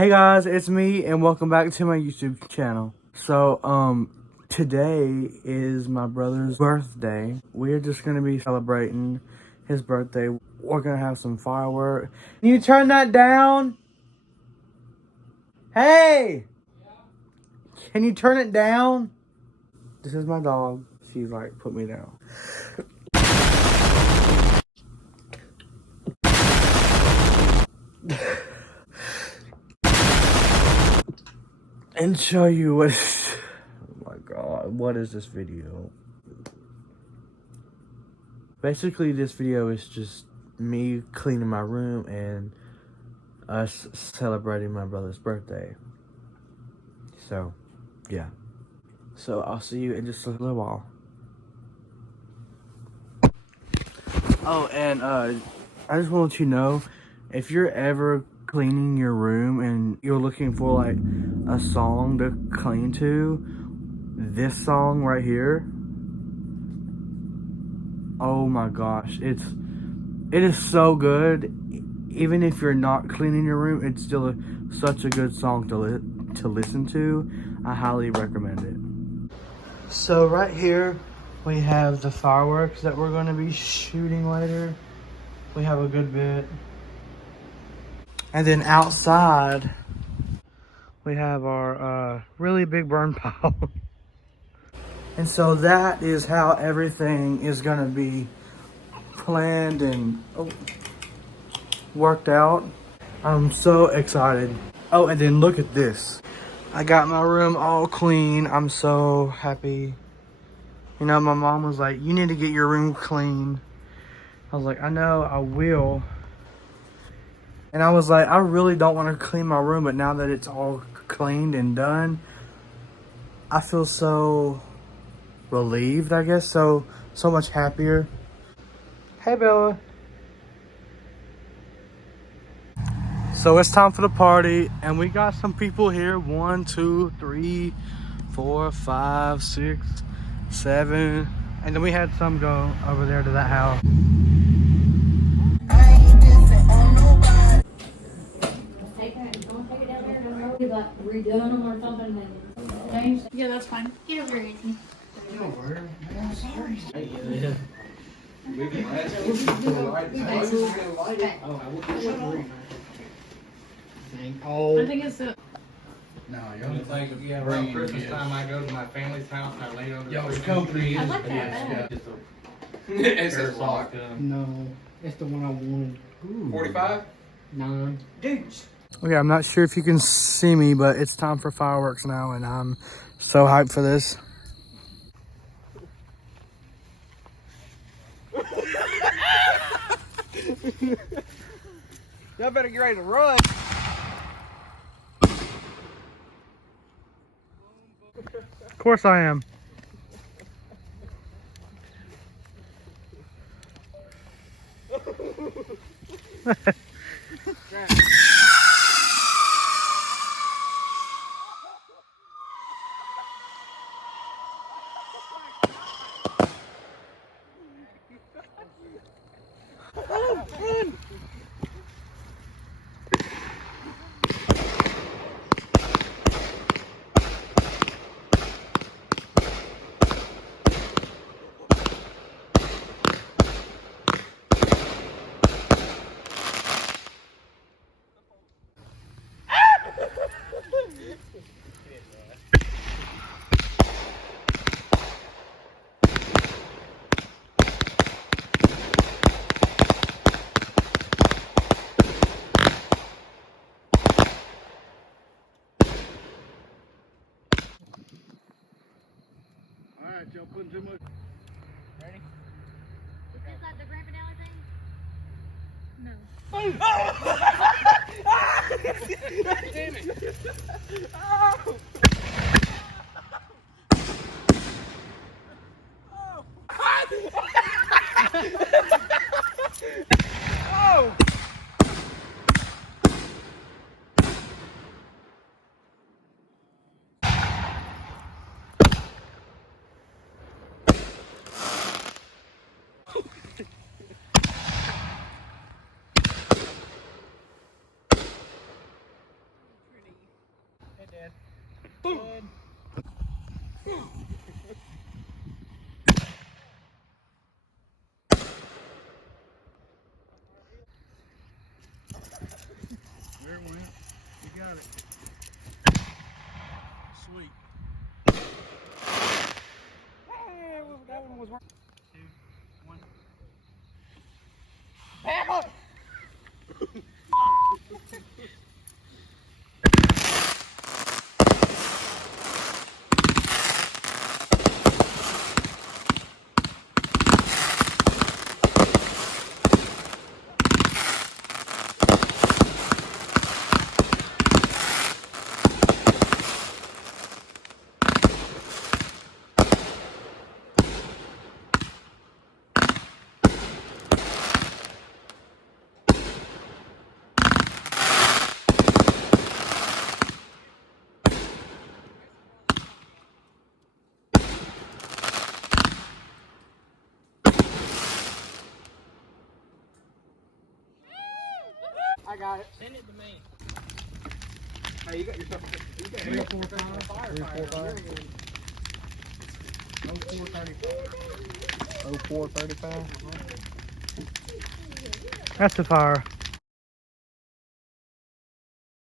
Hey guys, it's me and welcome back to my YouTube channel. So, today is my brother's birthday. We're just gonna be celebrating his birthday. We're gonna have some fireworks. Can you turn that down? Hey! Can you turn it down? This is my dog. She's like, put me down. And show you what, oh my god, what is this video? Basically, this video is just me cleaning my room and us celebrating my brother's birthday. So, yeah. So, I'll see you in just a little while. Oh, and I just want to let you know, if you're ever cleaning your room and you're looking for like a song to clean to, this song right here, oh my gosh, it is so good. Even if you're not cleaning your room, it's still such a good song to listen to. I highly recommend it. So right here, we have the fireworks that we're going to be shooting later. We have a good bit. And then outside, we have our really big burn pile. And so that is how everything is going to be planned and worked out. I'm so excited. Oh, and then look at this. I got my room all clean. I'm so happy. You know, my mom was like, you need to get your room clean. I was like, I know, I will. And I was like, I really don't want to clean my room, but now that it's all cleaned and done, I feel so relieved, I guess. So much happier. Hey, Bella. So it's time for the party, and we got some people here. 1, 2, 3, 4, 5, 6, 7, and then we had some go over there to that house. Yeah, that's fine. Get over here, Anthony. Get over here. I think it's a... No, it's like, yeah, around Christmas time, I go to my family's house and I lay under the Yo, Christmas company tree. I like that Yeah, bag. it's a lock. No, it's the one I wanted. 45? 9. Okay, I'm not sure if you can see me, but it's time for fireworks now, and I'm so hyped for this. Y'all better get ready to run. Of course I am. Alright, y'all putting too much. Ready? Is this like the Grand Finale thing? No. Damn it. Oh! I got it. Send it to me. Hey, you got yourself. You got 3, 4, 5. 3, 4, 5. 0435. 0435. That's a fire.